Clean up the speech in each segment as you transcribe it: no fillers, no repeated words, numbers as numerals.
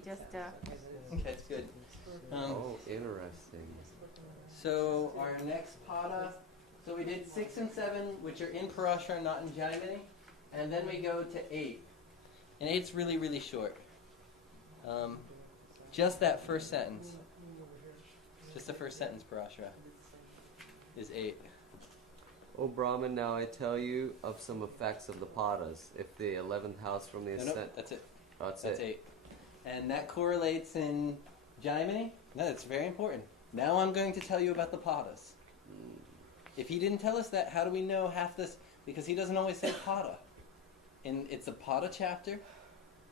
me just... Okay, it's good. Interesting. So our next pada, so we did 6 and 7, which are in Parashara, not in Jaimini, and then we go to 8. And 8's really, really short. Just that first sentence. Just the first sentence, Parashara, is 8. O Brahman, now I tell you of some effects of the padas. If the 11th house from the ascent... No, that's it. Oh, that's That's it. 8. And that correlates in Jaimini? No, that's very important. Now I'm going to tell you about the padas. If he didn't tell us that, how do we know half this? Because he doesn't always say pada. And it's a pada chapter,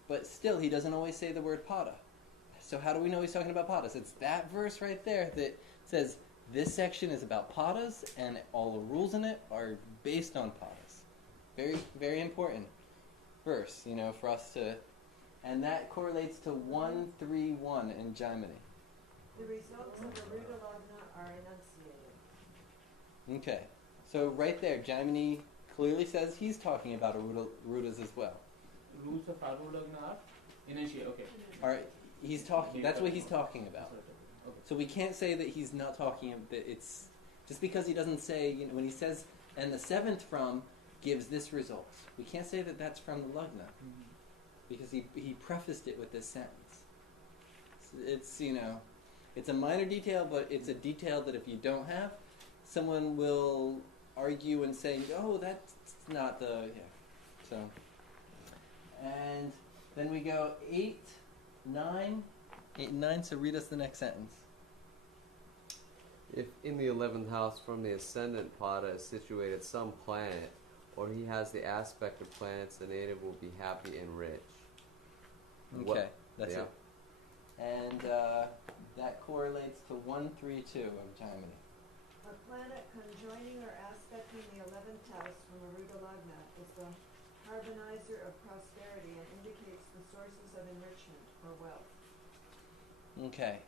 but still he doesn't always say the word pada. So how do we know he's talking about padas? It's that verse right there that says this section is about padas and all the rules in it are based on padas. Very, very important verse, for us to... And that correlates to 131 in Jaimini. The results of Ārūḍha Lagna are enunciated. Okay, so right there, Jaimini clearly says he's talking about Ārūḍhas as well. Rules of Ārūḍha Lagna are enunciated. Okay. All right, he's talking. That's what he's talking about. Okay. So we can't say that he's not talking. That it's just because he doesn't say. When he says, and the 7th from gives this result. We can't say that that's from the Lagna because he prefaced it with this sentence. It's it's a minor detail, but it's a detail that if you don't have, someone will argue and say, oh, that's not the, So, and then we go 8, 9, 8 and 9, so read us the next sentence. If in the 11th house from the ascendant pada is situated some planet, or he has the aspect of planets, the native will be happy and rich. Okay, that's it. And that correlates to 132 of Jaimini. A planet conjoining or aspecting the 11th house from Ārūḍha Lagna is the harbinizer of prosperity and indicates the sources of enrichment or wealth. Okay.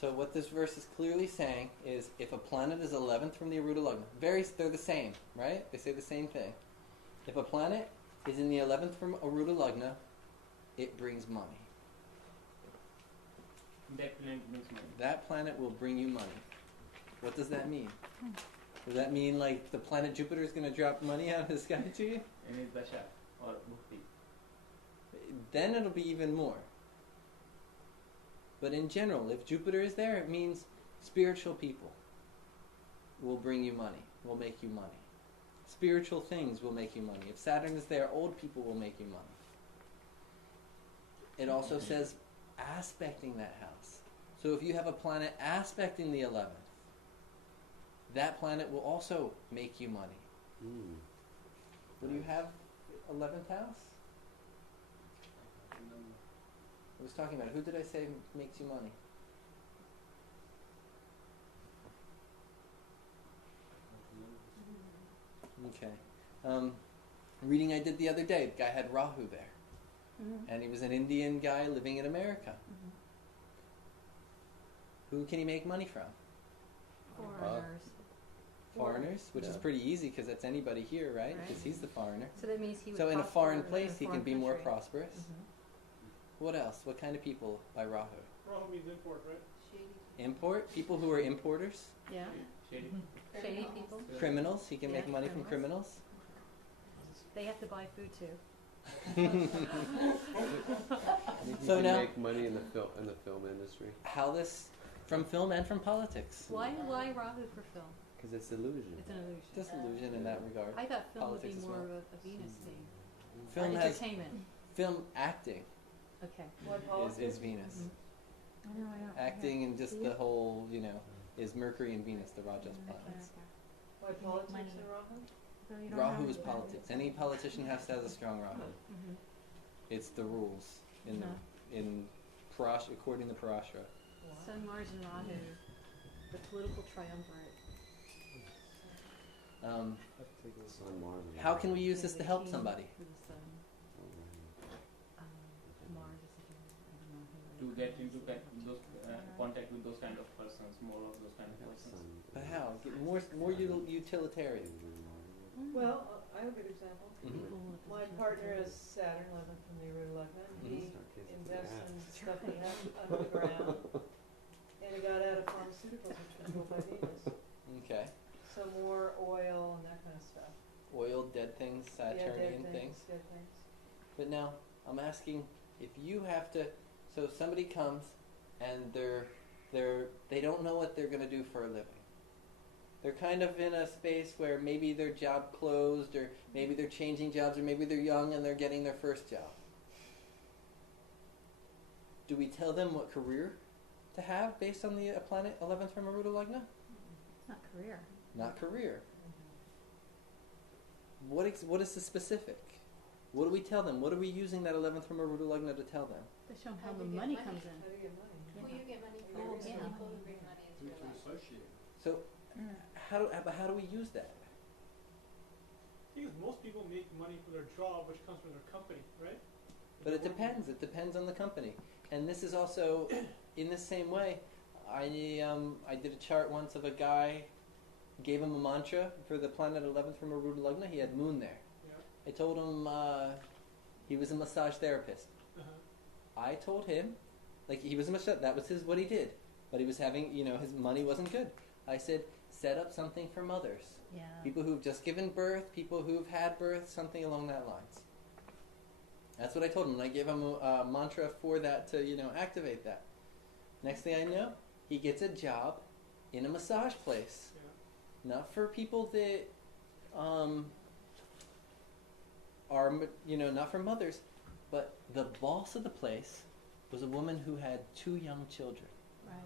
So what this verse is clearly saying is if a planet is 11th from the Ārūḍha Lagna, they're the same, right? They say the same thing. If a planet is in the 11th from Ārūḍha Lagna, it brings money. That planet brings money. That planet will bring you money. What does that mean? Does that mean like the planet Jupiter is going to drop money out of the sky to you? In his dasha or bhakti. Then it'll be even more. But in general, if Jupiter is there, it means spiritual people will bring you money, will make you money. Spiritual things will make you money. If Saturn is there, old people will make you money. It also says aspecting that house. So if you have a planet aspecting the 11th, that planet will also make you money. What do you have? 11th house? I was talking about it. Who did I say makes you money? Okay. Reading I did the other day, the guy had Rahu there. And he was an Indian guy living in America. Who can he make money from? Foreigners. Foreigners, which is pretty easy because that's anybody here, right? Because he's the foreigner. So that means he would So in a prosper foreign in place, he can foreign be more country. prosperous. What else? What kind of people by Rahu? Rahu means import, right? Import? People who are importers? Yeah. Shady. Shady people. Criminals? He can make Yeah, money from criminals? They have to buy food too. So you now- can make money in the film industry How this, from film and from politics. Why Rahu for film? because it's illusion. It's an illusion. Disillusion in that regard. I thought film would be Politics as more well. of a Venus thing. Film or has entertainment. film acting Okay. is Venus. I know. Acting and just the whole, is Mercury and Venus, the Rajas planets. Why politics Money. in Rahu? So you don't Rahu have is to- politics. Any politician has to have a strong Rahu. Mhm. It's the rules in according to Parashara. Sun, Mars, and Rahu, the political triumvirate. Sun, Mars, and How can we use this The to help king somebody? for the sun. Mars is the king, I don't know who To get into those contact with those kind of persons, more of those kind of persons. Sun, But how? Get more utilitarian. Well, I have a good example. Mhm. My partner is Saturn, 11th from the Ārūḍha Lagna. He invests in stuff he has underground, and he got out of pharmaceuticals, which controlled by Venus. Okay. So more oil and that kind of stuff. Oil, dead things, Saturnian things. Dead things. But now I'm asking if you have to. So somebody comes and they don't know what they're going to do for a living. They're kind of in a space where maybe their job closed, or maybe they're changing jobs, or maybe they're young and they're getting their first job. Do we tell them what career to have based on the planet 11th from Ārūḍha Lagna? Not career. Not career. What is the specific? What do we tell them? What are we using that 11th from Ārūḍha Lagna to tell them? To show 'em how How the do you get money money? comes in. How do you get money? Who you get money from? Oh, There's yeah. people who bring money into your life. So how do we use that? Because most people make money for their job, which comes from their company, right? But it depends. It depends on the company. And this is also in the same way. I did a chart once of a guy, gave him a mantra for the planet 11th from Ārūḍha Lagna. He had moon there. Yeah. I told him he was a massage therapist. Uh-huh. I told him, like, he was a massage, that was what he did. But he was having, his money wasn't good. I said, set up something for mothers. Yeah. People who've just given birth, people who've had birth, something along that lines. That's what I told him, and I gave him a mantra for that to, activate that. Next thing I know, he gets a job in a massage place. Yeah. Not for people that are, not for mothers, but the boss of the place was a woman who had 2 young children. Right.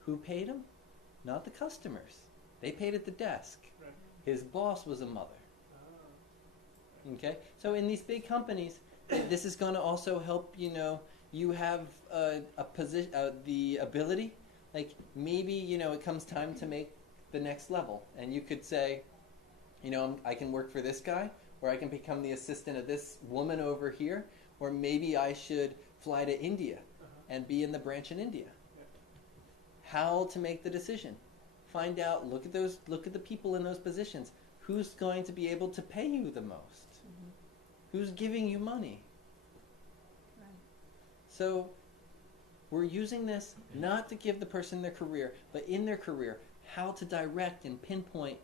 Who paid him? Not the customers. They paid at the desk. Right. His boss was a mother. Ah. Okay? So in these big companies, this is going to also help, you have a position, the ability, like maybe, it comes time to make the next level. And you could say, I can work for this guy, or I can become the assistant of this woman over here, or maybe I should fly to India and be in the branch in India. How to make the decision. Find out, look at the people in those positions. Who's going to be able to pay you the most? Mm-hmm. Who's giving you money? Right. So we're using this not to give the person their career, but in their career, how to direct and pinpoint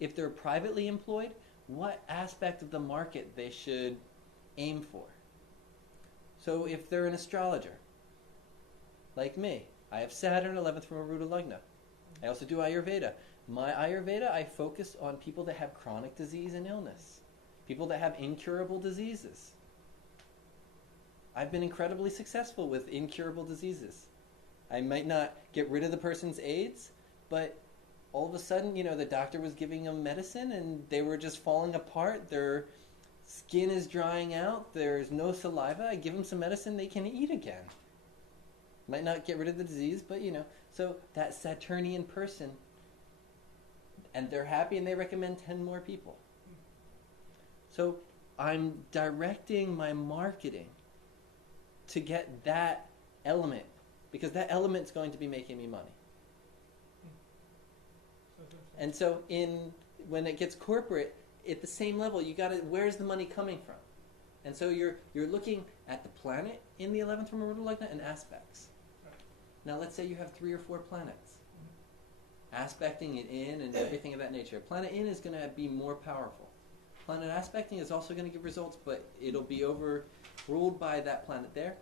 if they're privately employed, what aspect of the market they should aim for. So if they're an astrologer, like me, I have Saturn 11th from Ārūḍha Lagna. I also do Ayurveda. My Ayurveda, I focus on people that have chronic disease and illness. People that have incurable diseases. I've been incredibly successful with incurable diseases. I might not get rid of the person's AIDS, but all of a sudden, the doctor was giving them medicine and they were just falling apart. Their skin is drying out. There's no saliva. I give them some medicine, they can eat again. Might not get rid of the disease, but so that Saturnian person, and they're happy and they recommend 10 more people. So I'm directing my marketing to get that element, because that element's going to be making me money. And so when it gets corporate, at the same level, where's the money coming from? And so you're looking at the planet in the 11th from Ārūḍha Lagna and aspects. Now let's say you have 3 or 4 planets. Aspecting it in and everything of that nature. Planet in is going to be more powerful. Planet aspecting is also going to give results, but it'll be overruled by that planet there,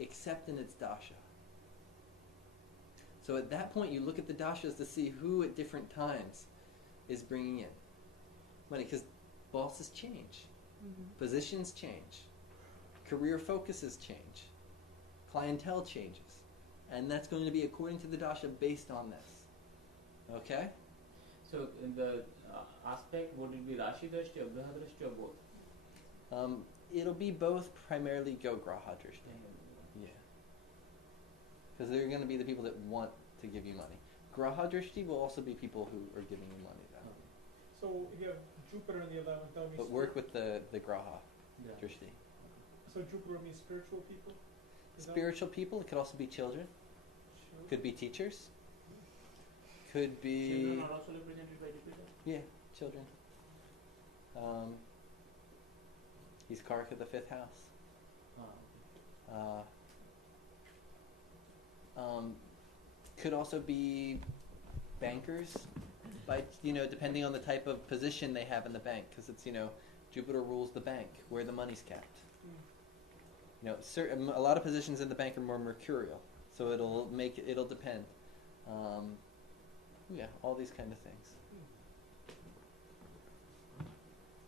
except in its dasha. So at that point, you look at the dashas to see who at different times is bringing in money, because bosses change, positions change, career focuses change, clientele changes, and that's going to be according to the dasha based on this. Okay? So in the aspect, would it be Rashi Drashti or Graha Drashti or both? It'll be both, primarily go Graha Drishti. Yeah. Because they're going to be the people that want to give you money. Graha Drishti will also be people who are giving you money, though. So if you have Jupiter in the 11th, that means. But work with the Graha Yeah. Drishti. So Jupiter means spiritual people? Is that- Spiritual people, it could also be children, could be teachers, could be, Children are also represented by Jupiter? yeah, children. He's Karka, the 5th house. Could also be bankers, by depending on the type of position they have in the bank, because it's Jupiter rules the bank where the money's kept. A lot of positions in the bank are more mercurial, so it'll depend. All these kind of things.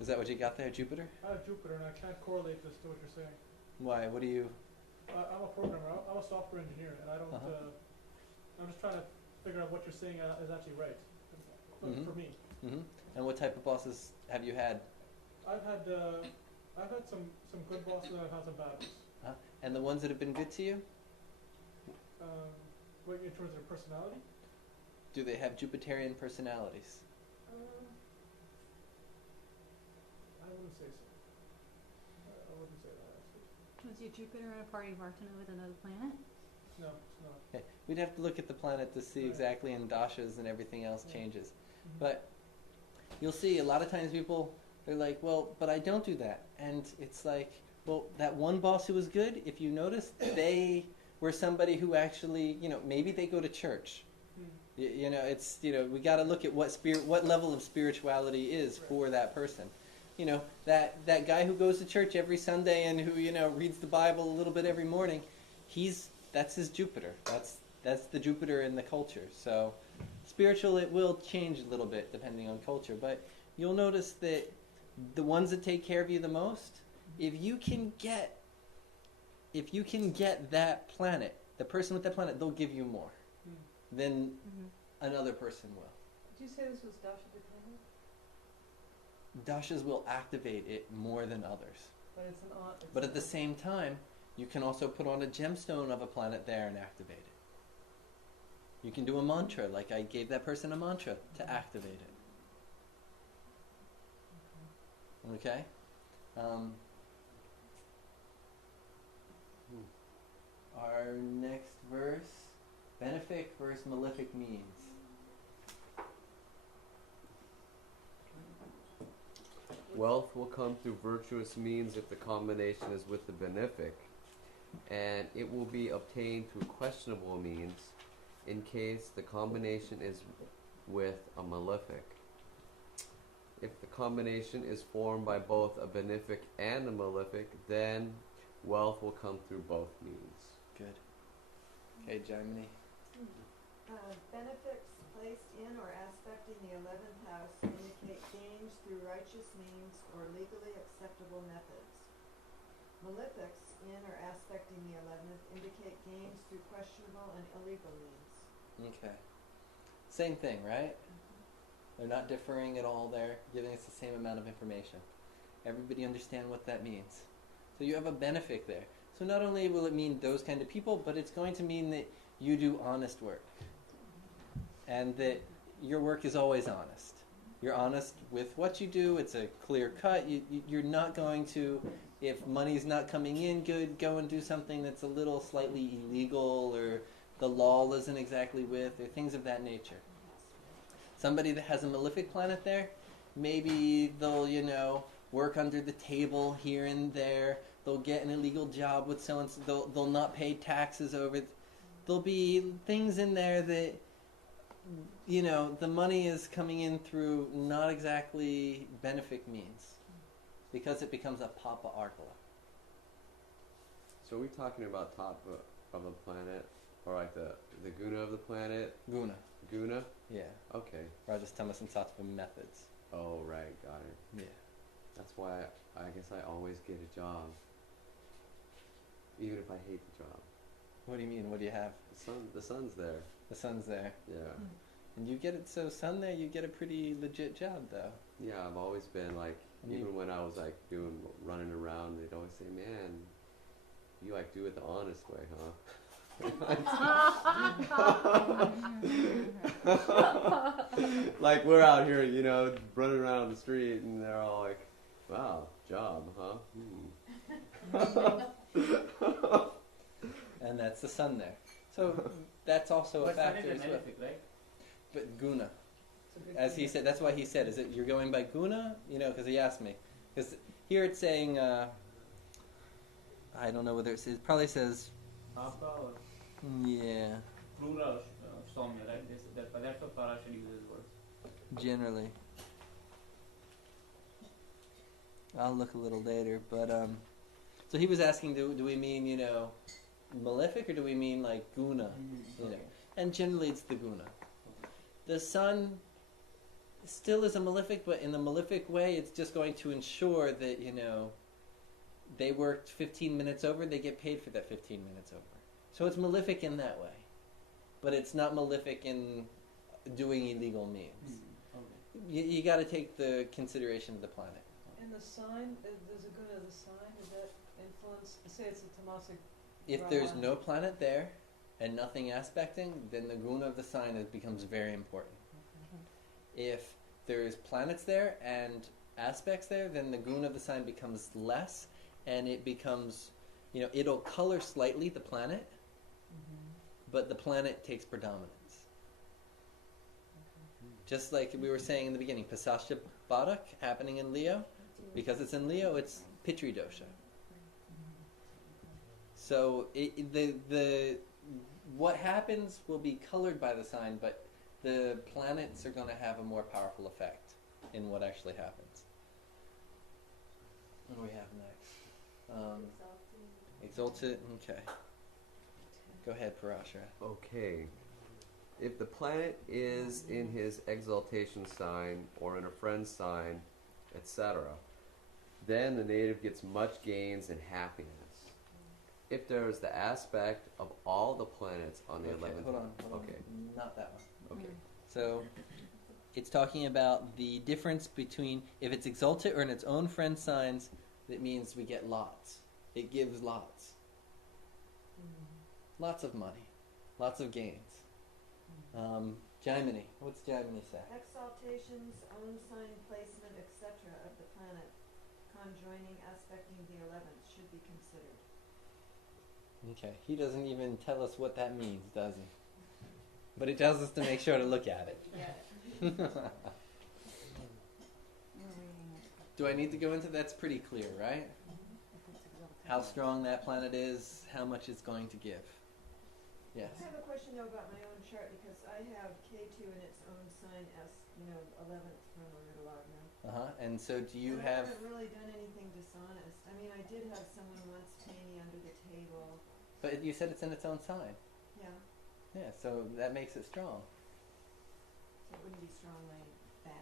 Is that what you got there, Jupiter? I have Jupiter, and I can't correlate this to what you're saying. Why? What do you? I'm a programmer. I'm a software engineer, and I don't. I'm just trying to figure out what you're saying is actually right for me. Mm-hmm. And what type of bosses have you had? I've had some good bosses, and I've had some bad ones. And the ones that have been good to you? What in terms of their personality? Do they have Jupiterian personalities? I wouldn't say so. I wouldn't say that, actually. Was your Jupiter in a party Vartana with another planet? No, it's not. Okay. We'd have to look at the planet to see exactly, and dashas and everything else changes. Mm-hmm. But you'll see a lot of times people, they're like, well, but I don't do that. And it's like, well, that one boss who was good, if you notice, they were somebody who actually, maybe they go to church. It's, we got to look at what level of spirituality is for that person. That guy who goes to church every Sunday and who, reads the Bible a little bit every morning, that's his Jupiter. That's the Jupiter in the culture. So spiritual, it will change a little bit depending on culture, but you'll notice that the ones that take care of you the most, if you can get that planet, the person with that planet, they'll give you more than another person will. Did you say this was Dasha dependent? Dashas will activate it more than others. But it's But at the same time, you can also put on a gemstone of a planet there and activate it. You can do a mantra, like I gave that person a mantra to activate it. Okay? Our next verse, benefic versus malefic means. Wealth will come through virtuous means if the combination is with the benefic, and it will be obtained through questionable means in case the combination is with a malefic. If the combination is formed by both a benefic and a malefic, then wealth will come through both means. Good. Okay, Jaimini. Benefics placed in or aspecting the 11th house indicate gains through righteous means or legally acceptable methods. Malefics in or aspecting the 11th indicate gains through questionable and illegal means. Okay. Same thing, right? They're not differing at all there, giving us the same amount of information. Everybody understand what that means. So you have a benefic there. So not only will it mean those kind of people, but it's going to mean that you do honest work. And that your work is always honest. You're honest with what you do. It's a clear cut. You're not going to, if money's not coming in good, go and do something that's a little slightly illegal or the law isn't exactly with, or things of that nature. Somebody that has a malefic planet there, maybe they'll, work under the table here and there. They'll get an illegal job with so and so. They'll not pay taxes over. There'll be things in there that, the money is coming in through not exactly benefic means, because it becomes a papa argala. So are we talking about top of the planet, or like the guna of the planet? Guna. Guna? Yeah. Okay. Rajas, tamas, and sattva methods. Oh, right, got it. Yeah. That's why I guess I always get a job, even if I hate the job. What do you mean? What do you have? The sun's there. The sun's there. Yeah. And you get it, so sun there, you get a pretty legit job, though. Yeah, I've always been like, even when I was like running around, they'd always say, "Man, you like do it the honest way, huh?" Like we're out here, running around the street, and they're all like, "Wow, job, huh?" And that's the sun there. So that's also a But sun factor is as a well. malefic, right? But guna. It's a big as he deal. said, that's why he said, is it you're going by guna? You know, because he asked me. Because here it's saying, I don't know whether it probably says, Papa or yeah, plural Soumya, right? That's what Parashar uses words. generally. I'll look a little later, but so he was asking, do we mean, you know, malefic, or do we mean like guna? You know? And generally it's the guna. The sun still is a malefic, but in the malefic way, it's just going to ensure that, you know, they worked 15 minutes over, they get paid for that 15 minutes over. So it's malefic in that way, but it's not malefic in doing illegal means. Okay. You got to take the consideration of the planet. And the sign, there's a guna of the sign, does that influence, say it's a tamasic If there's Raha. no planet there and nothing aspecting, then the guna of the sign becomes very important. If there's planets there and aspects there, then the guna of the sign becomes less, and it becomes, you know, it'll color slightly the planet, but the planet takes predominance. Just like we were saying in the beginning, Pasasya Badak happening in Leo, because it's in Leo, it's Pitri dosha. So the what happens will be colored by the sign, but the planets are going to have a more powerful effect in what actually happens. What do we have next? Exalted. Okay. Go ahead, Parashara. Okay. If the planet is in his exaltation sign or in a friend's sign, etc., then the native gets much gains and happiness. If there is the aspect of all the planets on the 11th... Hold on. Okay. Not that one. Okay. So, it's talking about the difference between if it's exalted or in its own friend signs, that means we get lots. It gives lots. Lots of money. Lots of gains. Jaimini. What's Jaimini say? Exaltations, own sign placement, etc. of the planet conjoining aspecting the 11th should be considered. Okay. He doesn't even tell us what that means, does he? But it tells us to make sure to look at it. Do I need to go into that's pretty clear, right? How strong that planet is, how much it's going to give. Yes. I have a question though about my own chart because I have K2 in its own sign as, 11th from Ārūḍha Lagna. And so do you And have... I haven't really done anything dishonest. I mean, I did have someone once pay me under the table. But you said it's in its own sign. Yeah, Yeah, so that makes it strong. so it wouldn't be strongly bad.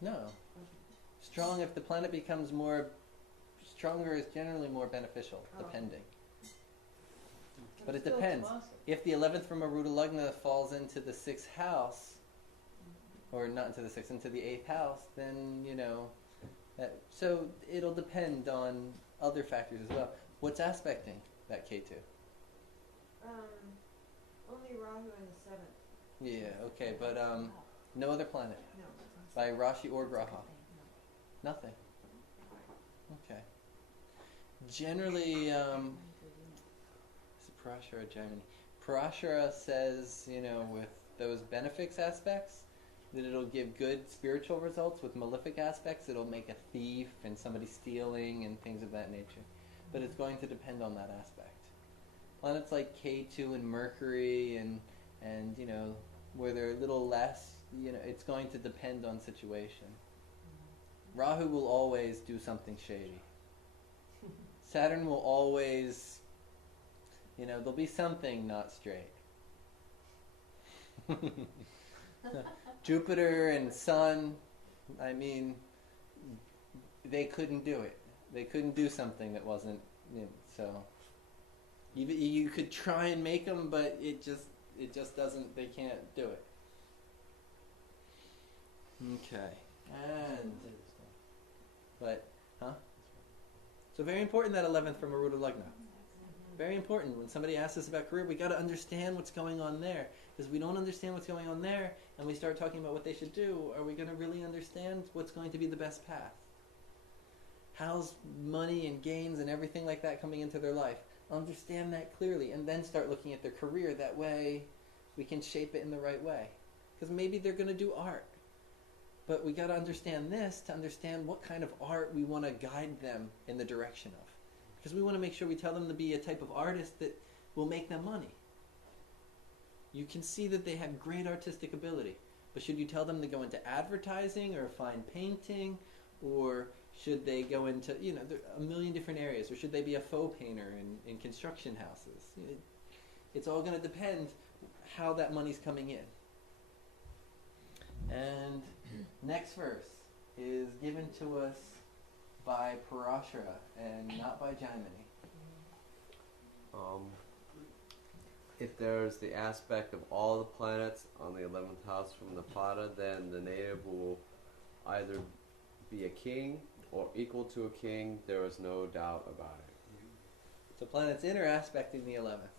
No. Okay. Strong if the planet becomes more... Stronger is generally more beneficial, Oh. depending. But it still depends. tamasic. If the 11th from Ārūḍha Lagna falls into the 6th house, or not into the 6th, into the 8th house, then, so it'll depend on other factors as well. What's aspecting that K2? Only Rahu in the 7th. Yeah, okay, but no other planet. No. By Rashi or Graha? Nothing. Okay. Generally, is it Parashara or Jaimini? Parashara says, with those benefics aspects, that it'll give good spiritual results. With malefic aspects, it'll make a thief and somebody stealing and things of that nature. But it's going to depend on that aspect. Planets like K2 and Mercury and where they're a little less, it's going to depend on situation. Rahu will always do something shady. Saturn will always, there'll be something not straight. Jupiter and Sun, they couldn't do it. They couldn't do something that wasn't, so. You could try and make them, but it just doesn't, they can't do it. Okay. So very important that 11th from Ārūḍha Lagna. Very important. When somebody asks us about career, we got to understand what's going on there. Because we don't understand what's going on there, and we start talking about what they should do, are we going to really understand what's going to be the best path? How's money and gains and everything like that coming into their life? Understand that clearly, and then start looking at their career. That way, we can shape it in the right way. Because maybe they're going to do art. But we got to understand this to understand what kind of art we want to guide them in the direction of. Because we want to make sure we tell them to be a type of artist that will make them money. You can see that they have great artistic ability. But should you tell them to go into advertising or fine painting? Or should they go into, there are a million different areas? Or should they be a faux painter in construction houses? It's all going to depend how that money's coming in. And next verse is given to us by Parashara and not by Jaimini. If there's the aspect of all the planets on the 11th house from the Pada, then the native will either be a king or equal to a king. There is no doubt about it. So planets inner aspecting the 11th.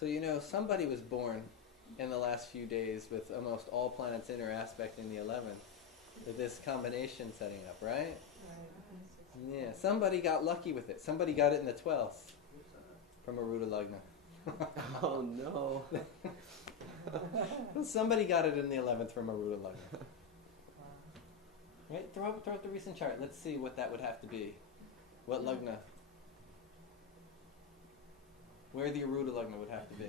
So somebody was born in the last few days with almost all planets inner aspecting the 11th, with this combination setting up, right? Yeah, somebody got lucky with it. Somebody got it in the 12th from Ārūḍha Lagna. Oh no. Somebody got it in the 11th from Ārūḍha Lagna. Right? Throw up the recent chart. Let's see what that would have to be. What Lagna? Where the Ārūḍha Lagna would have to be.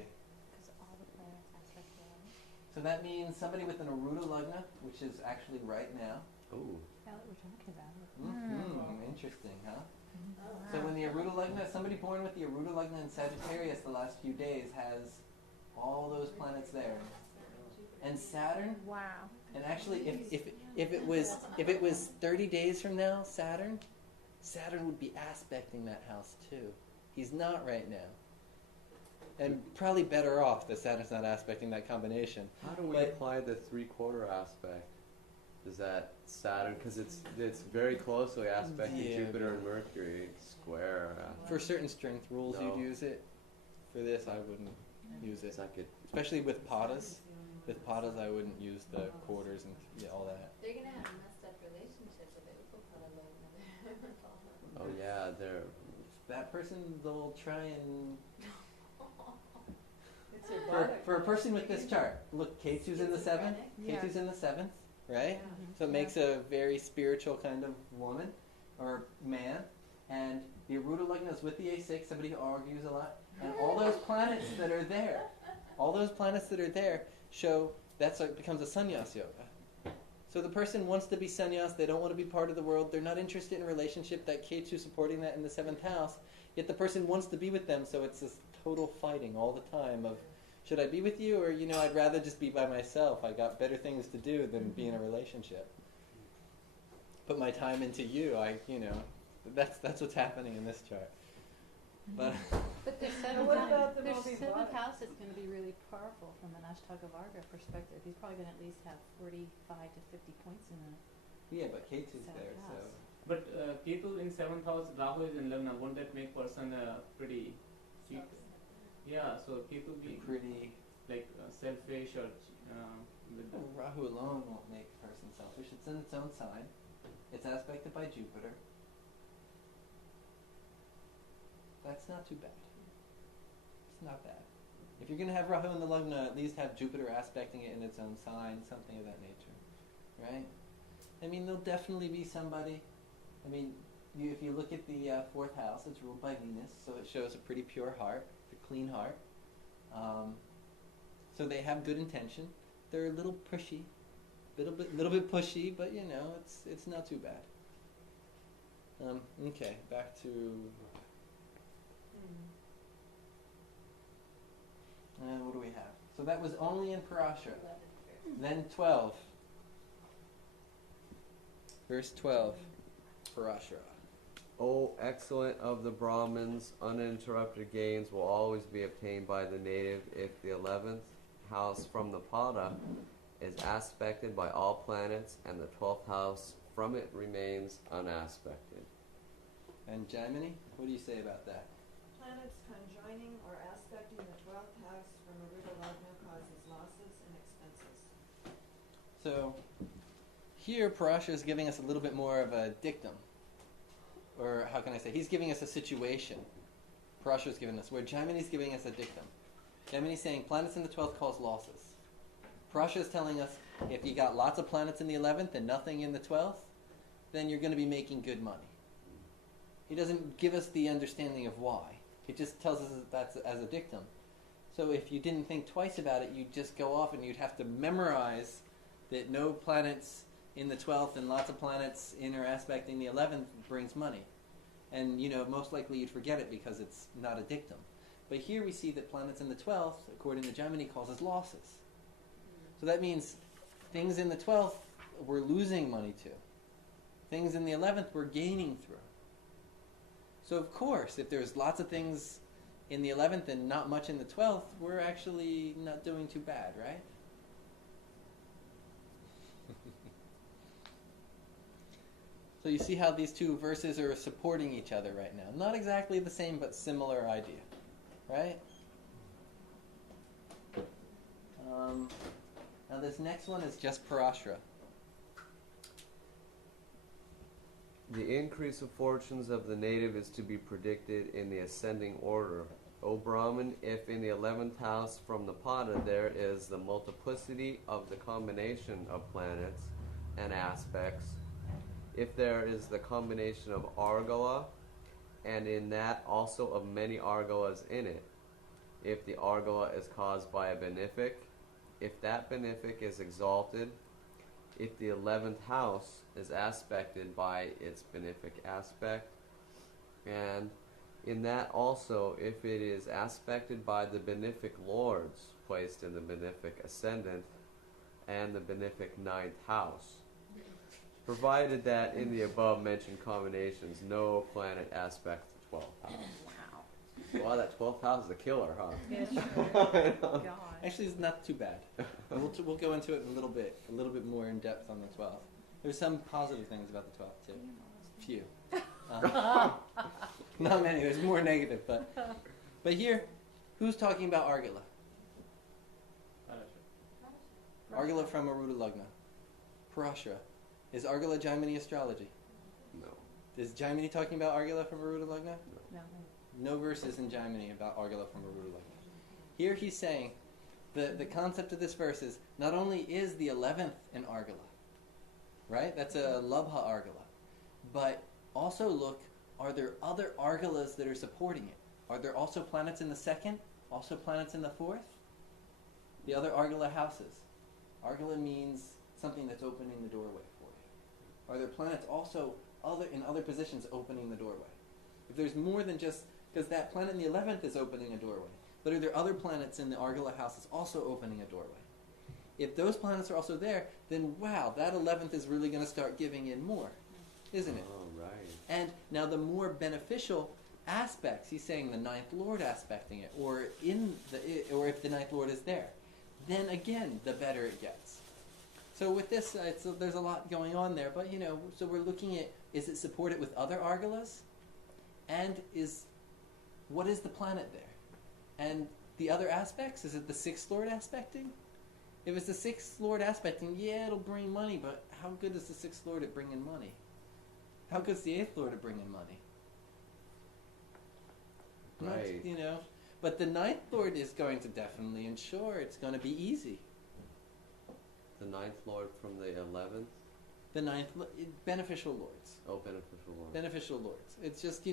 Because all the planets aspect the 11th. So that means somebody with an Ārūḍha Lagna, which is actually right now. Ooh. Yeah, that we're talking about. Interesting, huh? So when the Ārūḍha Lagna, somebody born with the Ārūḍha Lagna in Sagittarius the last few days has all those planets there. And Saturn, Wow. and actually if it was 30 days from now, Saturn would be aspecting that house too. He's not right now. And probably better off that Saturn's not aspecting that combination. How do we apply the 3/4 aspect? Is that Saturn, because it's very closely aspecting Jupiter and Mercury, square. For certain strength rules you'd use it. For this I wouldn't use it. Especially with padas. With padas I wouldn't use the quarters and all that. They're gonna have a messed up relationship with the Upapala Lagna. Oh yeah, they're... That person, they'll try and... It's erotic. For a person with this chart, look, Ketu's in the 7th. Yeah. Ketu's in the 7th, right? So it makes a very spiritual kind of woman or man. And the Ārūḍha Lagna is with the A6. Somebody argues a lot. And all those planets that are there, show that's like becomes a sannyas yoga. So the person wants to be sannyas. They don't want to be part of the world. They're not interested in a relationship. That Ketu supporting that in the 7th house. Yet the person wants to be with them. So it's this total fighting all the time of, should I be with you, or I'd rather just be by myself. I got better things to do than be in a relationship. Put my time into you. That's what's happening in this chart. But the what about the 7th house is going to be really powerful from an Ashtanga Varga perspective. He's probably going to at least have 45 to 50 points in it. yeah, but Ketu's there, so. But Ketu in 7th house, Rahu is in Lagna. Won't that make person pretty cheap? Yeah, so Ketu be Pretty. like selfish or with the Rahu alone won't make a person selfish. It's in its own sign. It's aspected by Jupiter. That's not too bad. It's not bad. If you're going to have Rahu in the Lagna, at least have Jupiter aspecting it in its own sign, something of that nature. Right? There'll definitely be somebody. If you look at the 4th house, it's ruled by Venus, so it shows a pretty pure heart, a clean heart. So they have good intention. They're a little pushy, little bit pushy, but it's not too bad. Okay, back to. What do we have? So that was only in Parashara. Then 12. Verse 12. Parashara. Oh, excellent of the Brahmins, uninterrupted gains will always be obtained by the native if the 11th house from the Pada is aspected by all planets and the 12th house from it remains unaspected. And Jaimini, what do you say about that? Planets conjoining or aspecting the 12th house from Ārūḍha Lagna causes losses and expenses. So here Parashara is giving us a little bit more of a dictum. Or how can I say? He's giving us a situation. Parashara is giving us, where Jaimini is giving us a dictum. Jaimini is saying planets in the 12th cause losses. Parashara is telling us If you got lots of planets in the 11th and nothing in the 12th, then you're going to be making good money. He doesn't give us the understanding of why. He just tells us that that's as a dictum. So if you didn't think twice about it, you'd just go off and you'd have to memorize that no planets in the 12th and lots of planets in or aspecting the 11th brings money. And, most likely you'd forget it because it's not a dictum. But here we see that planets in the 12th, according to Jaimini, causes losses. So that means things in the 12th we're losing money to. Things in the 11th we're gaining through. So of course, if there's lots of things in the 11th and not much in the 12th, we're actually not doing too bad, right? So you see how these two verses are supporting each other right now. Not exactly the same, but similar idea, right? Now this next one is just Parashara. The increase of fortunes of the native is to be predicted in the ascending order. O Brahman, if in the 11th house from the Pada there is the multiplicity of the combination of planets and aspects, if there is the combination of Ārūḍha, and in that also of many Ārūḍhas in it, if the Ārūḍha is caused by a benefic, if that benefic is exalted, if the 11th house is aspected by its benefic aspect, and in that also if it is aspected by the benefic lords placed in the benefic ascendant and the benefic 9th house, provided that in the above mentioned combinations no planet aspects the 12th house. Wow, that 12th house is a killer, huh? Yes, sure. God. Actually, it's not too bad. We'll go into it a little bit more in depth on the 12th. There's some positive things about the 12th too. Few. Not many. There's more negative, but here, who's talking about Ārūḍha? Ārūḍha from Ārūḍha Lagna. Parashara. Is Ārūḍha Jaimini astrology? No. Is Jaimini talking about Ārūḍha from Ārūḍha Lagna? No. No verses in Jaimini about Ārūḍha from Ārūḍha Lagna. Here he's saying the concept of this verse is not only is the 11th an Ārūḍha, right? That's a Labha Ārūḍha. But also look, are there other Ārūḍhas that are supporting it? Are there also planets in the 2nd? Also planets in the 4th? The other Ārūḍha houses. Ārūḍha means something that's opening the doorway for you. Are there planets also in other positions opening the doorway? If there's more than just, because that planet in the 11th is opening a doorway, but are there other planets in the Ārūḍha houses also opening a doorway? If those planets are also there, then wow, that 11th is really going to start giving in more, isn't it? Oh, right. And now the more beneficial aspects, he's saying the 9th Lord aspecting it, or if the 9th Lord is there, then again, the better it gets. So with this, there's a lot going on there, but so we're looking at, is it supported with other Ārūḍhas? And what is the planet there? And the other aspects, is it the 6th Lord aspecting? If it's the 6th Lord aspecting, yeah, it'll bring money, but how good is the 6th Lord at bringing money? How good's the 8th Lord at bringing money? Right. Not, but the 9th Lord is going to definitely ensure it's going to be easy. The 9th Lord from the 11th? The 9th, beneficial lords. Oh, beneficial lord. Beneficial lords. It's just,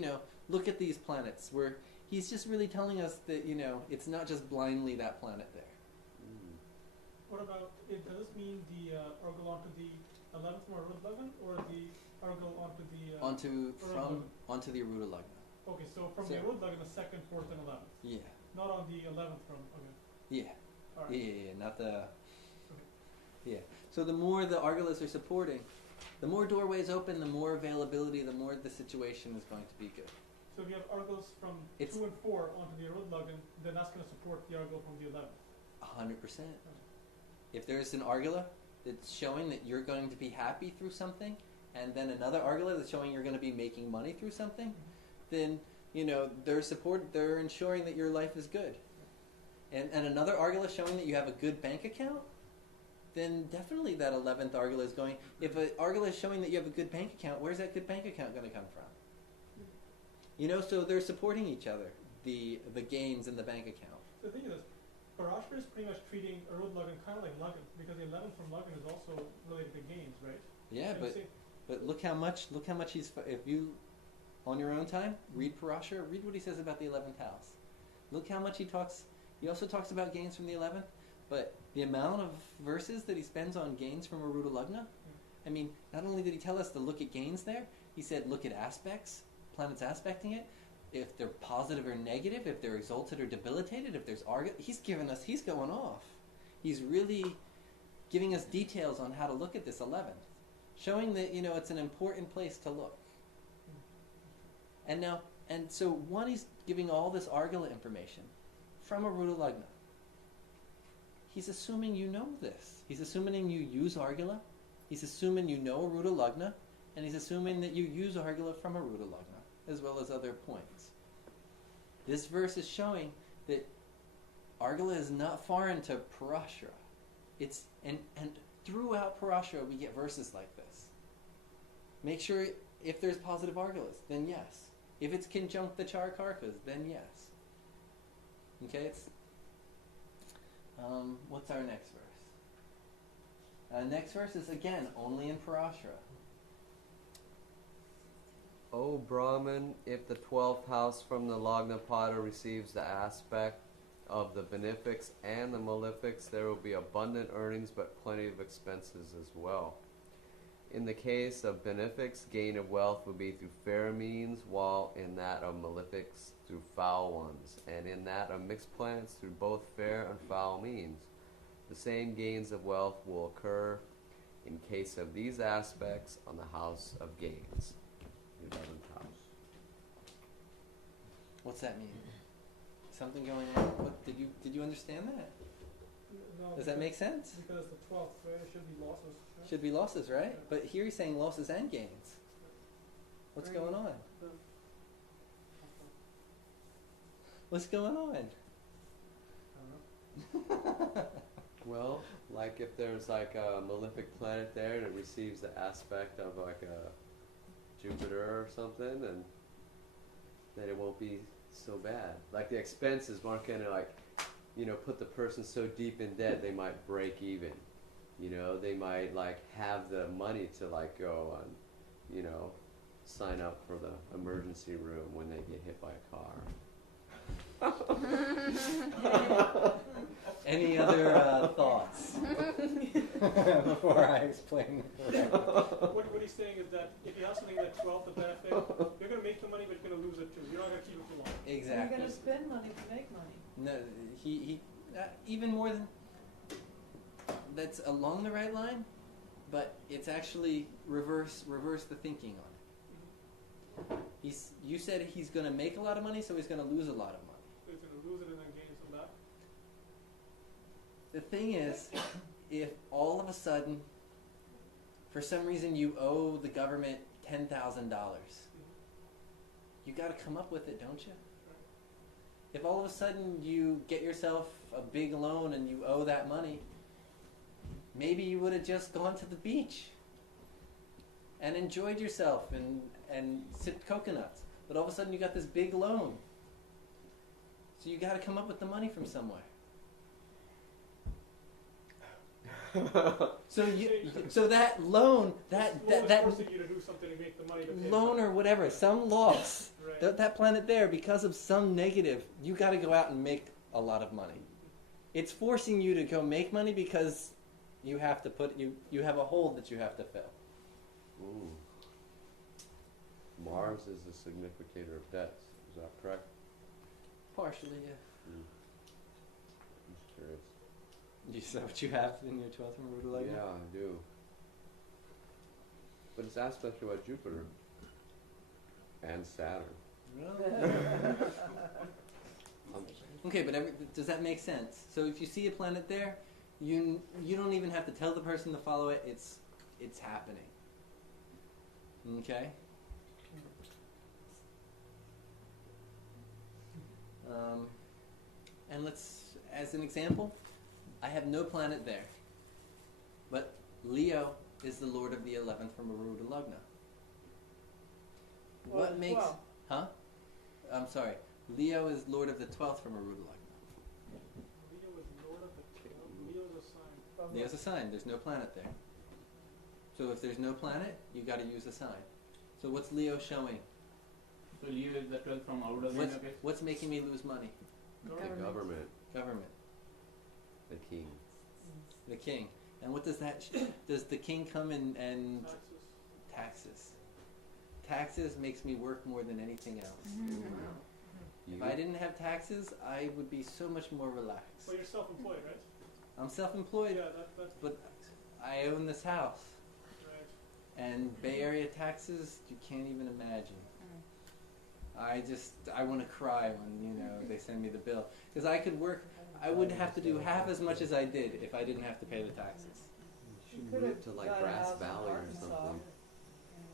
look at these planets where he's just really telling us that, it's not just blindly that planet there. Mm. What about, does this mean the Ārūḍha onto the 11th from Ārūḍha Lagna, or the Ārūḍha onto the... Onto the Ārūḍha Lagna. Okay, so from the Ārūḍha Lagna, 2nd, 4th, and 11th. Yeah. Not on the 11th from, okay. Yeah. All right. Yeah, not the... Yeah. So the more the Ārūḍhas are supporting, the more doorways open, the more availability, the more the situation is going to be good. So if you have Ārūḍhas from 2 and 4 onto the Ārūḍha Lagna, then that's going to support the Ārūḍha from the 11th. 100%. If there's an Ārūḍha that's showing that you're going to be happy through something, and then another Ārūḍha that's showing you're going to be making money through something, then they're ensuring that your life is good. And another Ārūḍha showing that you have a good bank account, then definitely that 11th Ārūḍha is going. If an Ārūḍha is showing that you have a good bank account, where's that good bank account going to come from? So they're supporting each other, the gains in the bank account. So the thing is, Parashara is pretty much treating Ārūḍha Lagna kind of like Lagna, because the 11th from Lagna is also related to gains, right? Yeah, And but see- look how much he's. If you, on your own time, read Parashara, read what he says about the 11th house. Look how much he talks. He also talks about gains from the 11th, but the amount of verses that he spends on gains from Ārūḍha Lagna. I mean, not only did he tell us to look at gains there, he said look at aspects, planets aspecting it, if they're positive or negative, if they're exalted or debilitated, if there's he's going off. He's really giving us details on how to look at this 11th, showing that, it's an important place to look. And so one, he's giving all this Ārūḍha information from Ārūḍha Lagna. He's assuming you know this. He's assuming you use Ārūḍha. He's assuming you know Ārūḍha Lagna, and he's assuming that you use Ārūḍha from Ārūḍha Lagna, as well as other points. This verse is showing that Ārūḍha is not foreign to Parashara. And throughout Parashara we get verses like this. Make sure if there's positive Ārūḍhas, then yes. If it's conjunct the Charakarkas, then yes. Okay, what's our next verse? Next verse is again only in Parashara. O Brahman, if the 12th house from the Lagna Pada receives the aspect of the benefics and the malefics, there will be abundant earnings but plenty of expenses as well. In the case of benefics, gain of wealth will be through fair means, while in that of malefics through foul ones, and in that of mixed planets through both fair and foul means. The same gains of wealth will occur in case of these aspects on the house of gains, the 11th house. What's that mean? Something going on? What did you understand that? No, Does that make sense? Because the 12th, right? It should be losses. Right? Should be losses, right? But here he's saying losses and gains. What's going on? What's going on? Well, like if there's like a malefic planet there and it receives the aspect of like a Jupiter or something, and then it won't be so bad. Like the expenses aren't gonna put the person so deep in debt they might break even. They might have the money to go and, sign up for the emergency room when they get hit by a car. Any other thoughts before I explain? What he's saying is that if you have something like 12th, the benefit, you're going to make the money, but you're going to lose it too. You're not going to keep it too long. Exactly. You're going to spend money to make money. No, he even more than that's along the right line, but it's actually reverse the thinking on it. You said he's going to make a lot of money, so he's going to lose a lot of money. So he's going to lose it and then gain some back. The thing is, if all of a sudden, for some reason, you owe the government $10,000, you got to come up with it, don't you? If all of a sudden you get yourself a big loan and you owe that money, maybe you would have just gone to the beach and enjoyed yourself and sipped coconuts. But all of a sudden you got this big loan. So you got to come up with the money from somewhere. So that loan, that forcing you to do something to make the money to pay loan or whatever, some loss, right. that planet there, because of some negative, you got to go out and make a lot of money. It's forcing you to go make money because you have to you have a hole that you have to fill. Ooh. Mars is a significator of debts. Is that correct? Partially, yeah. Just curious. Is that what you have in your 12th from Ārūḍha Lagna? Yeah, I do. But it's aspected by Jupiter and Saturn. Okay, but does that make sense? So if you see a planet there, you don't even have to tell the person to follow it. It's happening. Okay. And let's, as an example, I have no planet there, but Leo is the lord of the 11th from Ārūḍha Lagna. What makes... Well. Huh? I'm sorry. Leo is lord of the 12th from Ārūḍha Lagna. Leo is Leo's a sign. There's no planet there. So if there's no planet, you got to use a sign. So what's Leo showing? So Leo is the 12th from Ārūḍha Lagna. What's making me lose money? The government, Government. the king. The king. And what does that? Does the king come and Taxes. taxes? Taxes makes me work more than anything else. You, If I didn't have taxes, I would be so much more relaxed. Well, you're self-employed, right? I'm self-employed, Yeah, that's but I own this house. right. And Bay Area taxes, you can't even imagine. I want to cry when, they send me the bill. Because I could work, I would have to do half as much as I did if I didn't have to pay the taxes. should You could've move to like got a Grass house in Valley or Arkansas. something.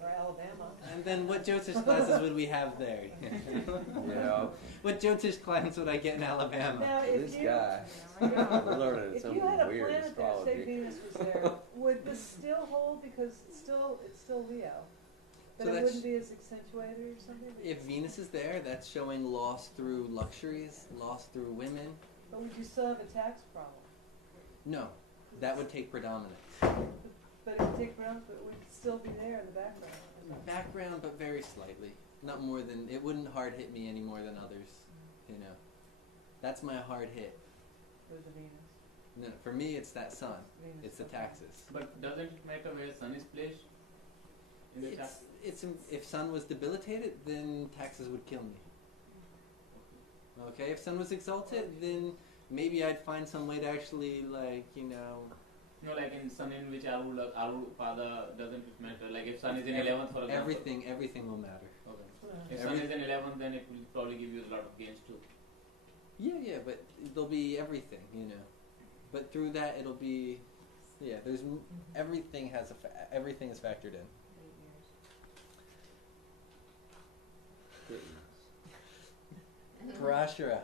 Or Alabama. And then what Jyotish classes would we have there? Yeah, What Jyotish classes would I get in Alabama? Now, if this you, guy. Yeah. We're learning if some you had a weird planet there, say astrology. Venus was there, would this still hold because it's still Leo? But So it that's- wouldn't be as accentuated or something? If Venus is there, that's showing loss through luxuries, loss through women. But would you still have a tax problem? No, that would take predominance. But it would take ground, but it would still be there in the background. Background, but very slightly. Not more than, it wouldn't hard hit me any more than others, That's my hard hit. With the Venus. No, for me, it's that sun. Venus, It's the okay. taxes. But doesn't it matter where sun is placed in the chart? If sun was debilitated, then taxes would kill me. Okay, if sun was exalted, then maybe I'd find some way to actually, No, like in sun in which Ārūḍha doesn't it matter? Like if sun is in 11th, for example. everything will matter. Okay. If sun is in 11th, then it will probably give you a lot of gains too. Yeah, but there'll be everything, But through that, it'll be, there's everything everything is factored in. 8 years. Parashara.